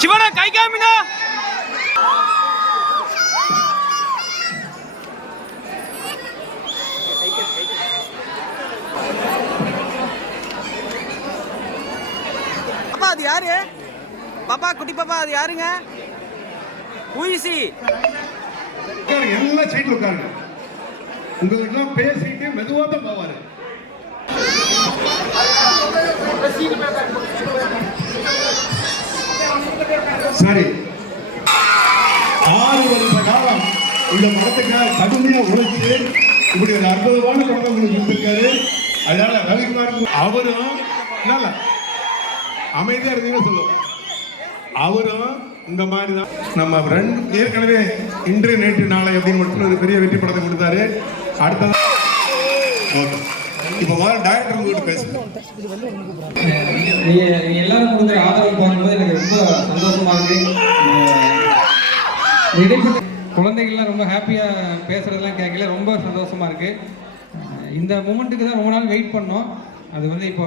ಶಿವನ ಕೈಗಾಮಿನ பாப்பா அது யாரு? பாப்பா குட்டி பாப்பா அது யாருங்க? ஊசி எல்லாம் சீட்ல உட்காருங்க. உங்களுக்கெல்லாம் பேசிட்டு மெதுவாக தான் போவார். சரி. ஆறு வருஷ காலம் இந்த மரத்துக்காக கடுமையா உழைச்சு இப்படி ஒரு அற்புதமான படம் உங்களுக்கு கொடுத்துருக்காரு. அதனால ரவிக்குமார் அவரும் நல்லா அமைதியா இருந்தீங்கன்னு சொல்லுவோம். அவரும் இந்த மாதிரி தான் நம்ம ரெண்டு ஏற்கனவே இன்று நேற்று நாளை அப்படின்னு மட்டும் ஒரு பெரிய வெற்றி படத்தை கொடுத்தாரு. அடுத்தது ஓகே இப்போ டைரக்டர் உங்ககிட்ட பேசுங்க. எல்லாரும் கொடுக்குற ஆதரவு பார்க்கும்போது எனக்கு ரொம்ப சந்தோஷமா இருக்கு. குழந்தைகள்லாம் ரொம்ப ஹாப்பியா பேசுறதெல்லாம் கேட்கல ரொம்ப சந்தோஷமா இருக்கு. இந்த மூமெண்ட்டுக்கு தான் ரொம்ப நாள் வெயிட் பண்ணோம். அது வந்து இப்போ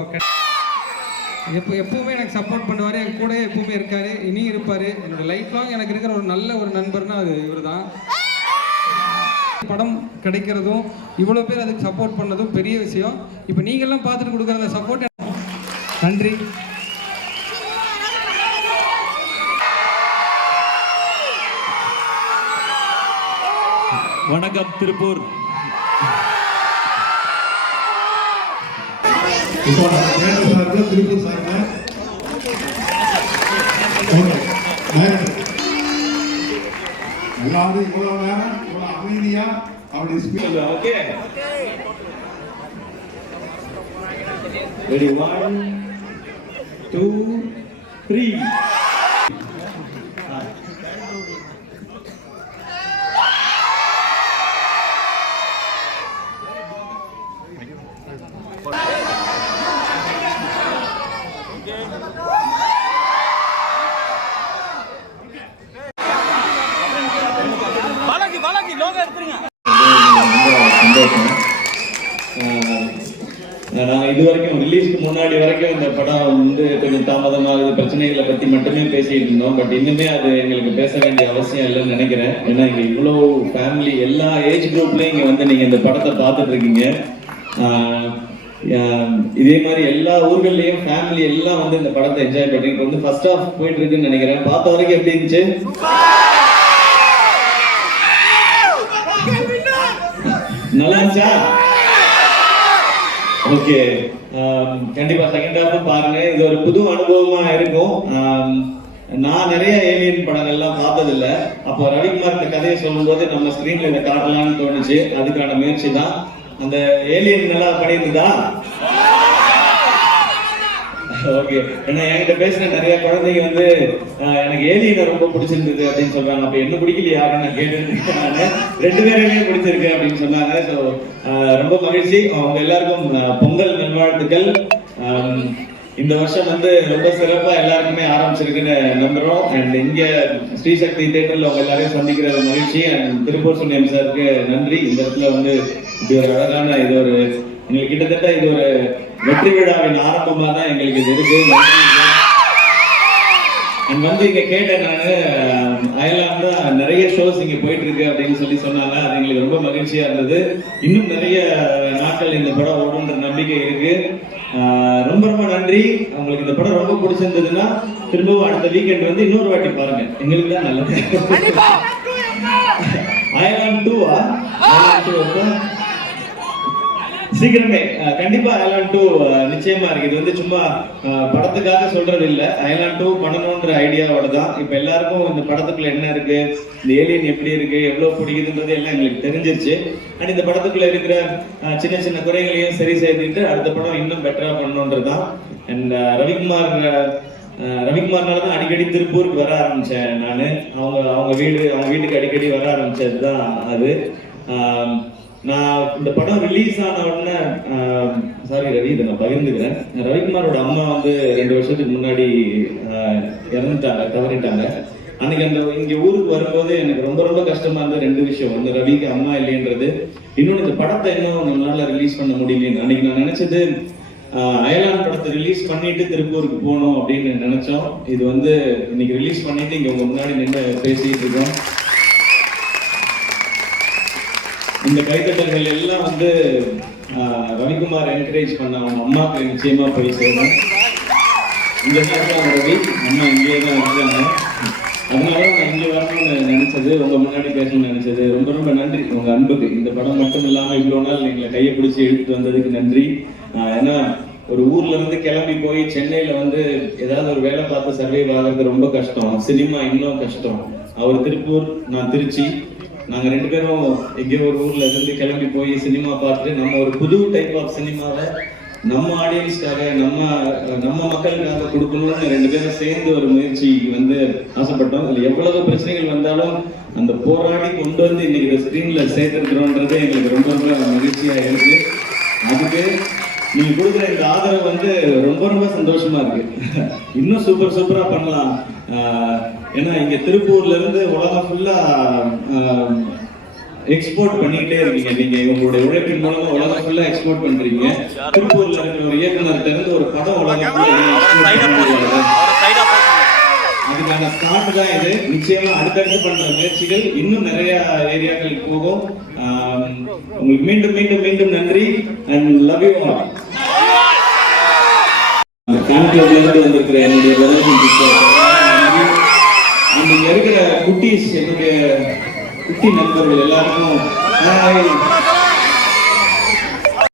எப்போ எப்பவுமே எனக்கு சப்போர்ட் பண்ணுவார் என் கூட எப்பவுமே இருக்காரு இனியும் இருப்பார். என்னோட லைஃப் லாங் எனக்கு இருக்கிற ஒரு நல்ல ஒரு நண்பர்னா அது இவர் தான் படம் கிடைக்கிறதும் இவ்வளோ பேர் அதுக்கு சப்போர்ட் பண்ணதும் பெரிய விஷயம். இப்போ நீங்கள்லாம் பார்த்துட்டு கொடுக்குற அந்த சப்போர்ட் நன்றி. வணக்கம் திருப்பூர். இப்போ Tiruppur director எல்லாரும் இவ்வளவு நேரம் இவ்வளவு அமைதியா அப்படி speed okay ready one two three நான் இது வரைக்கும் ரிலீஸ்க்கு முன்னாடி வரைக்கும் இந்த படம் வந்து கொஞ்சம் தாமதமாகுது பிரச்சனைகளை பத்தி மட்டுமே பேசிட்டு இருந்தோம். பட் இன்னுமே அது எங்களுக்கு பேச வேண்டிய அவசியம் இல்லைன்னு நினைக்கிறேன். ஏன்னா இங்க இவ்வளோ ஃபேமிலி எல்லா ஏஜ் குரூப்லயும் இங்க வந்து நீங்க இந்த படத்தை பார்த்துட்டு இருக்கீங்க. இதே மாதிரி எல்லா ஊர்கள்லயும் ஃபேமிலி எல்லாம் வந்து இந்த படத்தை என்ஜாய் இப்போ வந்து ஃபர்ஸ்ட் ஆஃப் போயிட்டு இருக்குன்னு நினைக்கிறேன். பார்த்த வரைக்கும் எப்படி இருந்துச்சு? நல்லா இருந்துச்சா ஓகே கண்டிப்பா செகண்ட் ஹாஃப் பாருங்க. இது ஒரு புது அனுபவமா இருக்கும். நான் நிறைய ஏலியன் படங்கள்லாம் பார்த்ததில்ல. அப்போ ரவிக்குமார் இந்த கதையை சொல்லும்போது நம்ம ஸ்க்ரீன்ல இதை காட்டலாம்னு தோணுச்சு. அதுக்கான முயற்சி தான். அந்த ஏலியன் நல்லா பண்ணியிருந்ததா ஓகே ஏன்னா என்கிட்ட பேசின நிறைய குழந்தைங்க வந்து எனக்கு ஏலியனை ரொம்ப பிடிச்சிருந்தது அப்படின்னு சொல்றாங்க. அப்ப என்ன பிடிக்கலையா? அப்படின்னு நான் கேட்டுருக்கேன் நானு ரெண்டு பேருமே பிடிச்சிருக்கு அப்படின்னு சொன்னாங்க. ஸோ ரொம்ப மகிழ்ச்சி. அவங்க எல்லாருக்கும் பொங்கல் நல்வாழ்த்துக்கள். இந்த வருஷம் வந்து ரொம்ப சிறப்பா எல்லாருக்குமே ஆரம்பிச்சிருக்குன்னு நம்புறோம். அண்ட் இங்க ஸ்ரீசக்தி தேட்டர்ல அவங்க எல்லாரையும் சந்திக்கிறது மகிழ்ச்சி. அண்ட் திருப்பூர் சுனியம் சாருக்கு நன்றி. இந்த இடத்துல வந்து இது ஒரு அழகான இது ஒரு எங்களுக்கு கிட்டத்தட்ட இது ஒரு வெற்றி விழாவின் ஆரம்பமா தான் எங்களுக்கு இது இருக்கு. And வந்து இங்க கேட்டேன் நானு அயர்லாந்து நிறைய ஷோஸ் இங்க போயிட்டு இருக்கு அப்படின்னு சொல்லி சொன்னாங்க. அது எங்களுக்கு ரொம்ப மகிழ்ச்சியா இருந்தது. இன்னும் நிறைய நாட்கள் இந்த படம் ஓடுன்ற நம்பிக்கை இருக்கு. ரொம்ப ரொம்ப நன்றி. உங்களுக்கு இந்த படம் ரொம்ப பிடிச்சிருந்ததுன்னா திரும்பவும் அடுத்த வீக்கெண்ட் வந்து இன்னொரு வாட்டி பாருங்க. எங்களுக்கு தான் நல்லது. அயர்லாந்து டூவா அயர்லாந்து டூ சீக்கிரமே. கண்டிப்பா அயலான் டூ நிச்சயமா இருக்கு. இது வந்து சும்மா படத்துக்காக சொல்றது இல்ல. அயலான் டூ பண்ணணும்ன்ற ஐடியாவோட தான். இப்ப எல்லாருக்கும் இந்த படத்துக்குள்ள என்ன இருக்கு? இந்த ஏலியன் எப்படி இருக்கு? எவ்வளவு பிடிக்குதுன்றது எல்லாம் எங்களுக்கு தெரிஞ்சிருச்சு. அண்ட் இந்த படத்துக்குள்ள இருக்கிற சின்ன சின்ன குறைகளையும் சரி செய்துட்டு அடுத்த படம் இன்னும் பெட்டரா பண்ணணுன்றது தான். அண்ட் ரவிக்குமார் ரவிக்குமார்னால தான் அடிக்கடி திருப்பூருக்கு வர ஆரம்பிச்சேன் நான். அவங்க அவங்க வீடு அவங்க வீட்டுக்கு அடிக்கடி வர ஆரம்பிச்சது தான் அது நான் இந்த படம் ரிலீஸ் ஆன உடனே சாரி ரவி இதை நான் பகிர்ந்துக்கிறேன். ரவிக்குமாரோட அம்மா வந்து ரெண்டு வருஷத்துக்கு முன்னாடி இறந்துட்டாங்க தவறிட்டாங்க. அன்னைக்கு அந்த இங்க ஊருக்கு வரும்போது எனக்கு ரொம்ப ரொம்ப கஷ்டமா இருந்தது ரெண்டு விஷயம். ஒன்று ரவிக்கு அம்மா இல்லைன்றது இன்னொன்று இந்த படத்தை இன்னும் நம்மளால ரிலீஸ் பண்ண முடியலன்னு. அன்னைக்கு நான் நினைச்சது அயலான் படத்தை ரிலீஸ் பண்ணிட்டு திருப்பூருக்கு போகணும் அப்படின்னு நினைச்சோம். இது வந்து இன்னைக்கு ரிலீஸ் பண்ணிட்டு இங்க உங்க முன்னாடி நின்று பேசிட்டு இருக்கோம். இந்த கைத்தட்டல்கள் எல்லாம் வந்து ரவிக்குமார் என்கரேஜ் பண்ண அவங்க அம்மாவுக்கு நிச்சயமா போய் சேரும் இந்த நேரத்தில் ரவி அம்மா இங்கேயே தான் இருக்காங்க. அதனால நான் இங்கே வரணும்னு நினைச்சது உங்க முன்னாடி பேசணும்னு நினைச்சது. ரொம்ப ரொம்ப நன்றி உங்க அன்புக்கு. இந்த படம் மட்டும் இல்லாம இவ்வளவு நாள் எங்களை கையை பிடிச்சி எடுத்துட்டு வந்ததுக்கு நன்றி. ஏன்னா ஒரு ஊர்ல இருந்து கிளம்பி போய் சென்னையில வந்து ஏதாவது ஒரு வேலை பார்த்து சர்வே ஆகிறது ரொம்ப கஷ்டம். சினிமா இன்னும் கஷ்டம். அவர் திருப்பூர் நான் திருச்சி. நாங்கள் ரெண்டு பேரும் எங்கேயோ ஒரு ஊரில் இருந்து கிளம்பி போய் சினிமா பார்த்துட்டு நம்ம ஒரு புது டைப் ஆஃப் சினிமாவை நம்ம ஆடியன்ஸ்க்காக நம்ம நம்ம மக்களுக்காக கொடுக்கணும்னு ரெண்டு பேரும் சேர்ந்து ஒரு முயற்சி வந்து ஆசைப்பட்டோம். அதில் எவ்வளவு பிரச்சனைகள் வந்தாலும் அந்த போராடி கொண்டு வந்து இன்னைக்கு இந்த ஸ்க்ரீனில் சேர்த்துருக்கிறோன்றது எங்களுக்கு ரொம்ப ரொம்ப மகிழ்ச்சியாக இருக்குது அதுக்கு நீங்க கொடுக்குற இந்த ஆதரவு வந்து ரொம்ப ரொம்ப சந்தோஷமா இருக்கு. இன்னும் சூப்பர் சூப்பரா பண்ணலாம். ஏன்னா இங்க திருப்பூர்ல இருந்து உலகம் ஃபுல்லா எக்ஸ்போர்ட் பண்ணிக்கிட்டே இருக்கீங்க. நீங்க உங்களுடைய உழைப்பின் மூலமா உலகம் ஃபுல்லா எக்ஸ்போர்ட் பண்றீங்க. திருப்பூர்ல இருக்கிற ஒரு இயக்குனர்கிட்ட இருந்து ஒரு படம் உலகம். அதுக்கான ஸ்டார்ட் தான் இது. நிச்சயமா அடுத்தடுத்து பண்ற முயற்சிகள் இன்னும் நிறைய ஏரியாக்களுக்கு போகும். உங்களுக்கு மீண்டும் மீண்டும் மீண்டும் நன்றி. என்னுடைய brothers and இருக்கிற குட்டீஸ் என்னுடைய குட்டி நண்பர்கள் எல்லாருக்கும்.